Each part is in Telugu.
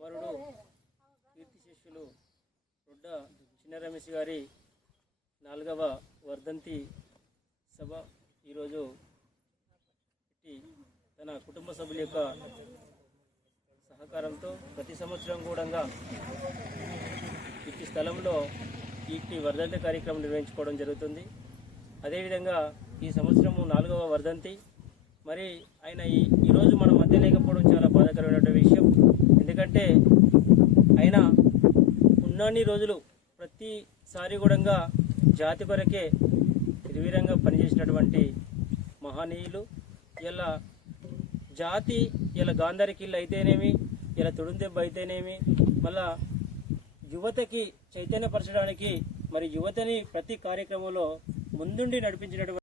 కుమారుడు కీర్తిశేషులు రొడ్డ చిన్న రమేష్ గారి 4వ వర్ధంతి సభ ఈరోజు తన కుటుంబ సభ్యుల యొక్క సహకారంతో ప్రతి సంవత్సరం కూడా ఈ స్థలంలో ఈ వర్ధంతి కార్యక్రమం నిర్వహించుకోవడం జరుగుతుంది. అదేవిధంగా ఈ సంవత్సరము 4వ వర్ధంతి. మరి ఆయన ఈరోజు మన మధ్య లేకపోవడం చాలా బాధాకరమైన విషయం. ఎందుకంటే ఆయన ఉన్నన్ని రోజులు ప్రతిసారి కూడా జాతి కొరకే నిర్వీర్యంగా పనిచేసినటువంటి మహనీయులు. ఇలా జాతి ఇలా గాంధారి కిల్లు అయితేనేమి, ఇలా తుడుందెబ్బ అయితేనేమి, మళ్ళా యువతకి చైతన్యపరచడానికి మరి యువతని ప్రతి కార్యక్రమంలో ముందుండి నడిపించినటువంటి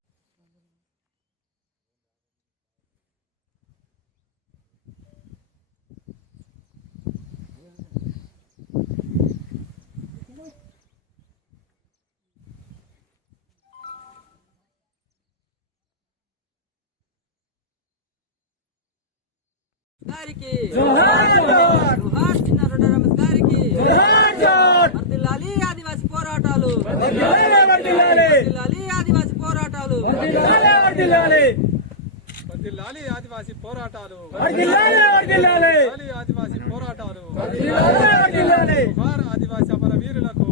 గారికి జోహార్ చిన్న రొడ్డ రమేష్ గారికి వర్ధిల్లాలి ఆదివాసీ పోరాటాలు, వర్ధిల్లాలి ఆదివాసీ పోరాటాలు, వర్ధిల్లాలి ఆదివాసీ పోరాటాలు, ఆదివాసీ పోరాటాలు. జోహార్ ఆదివాసీ అమర వీరులకు.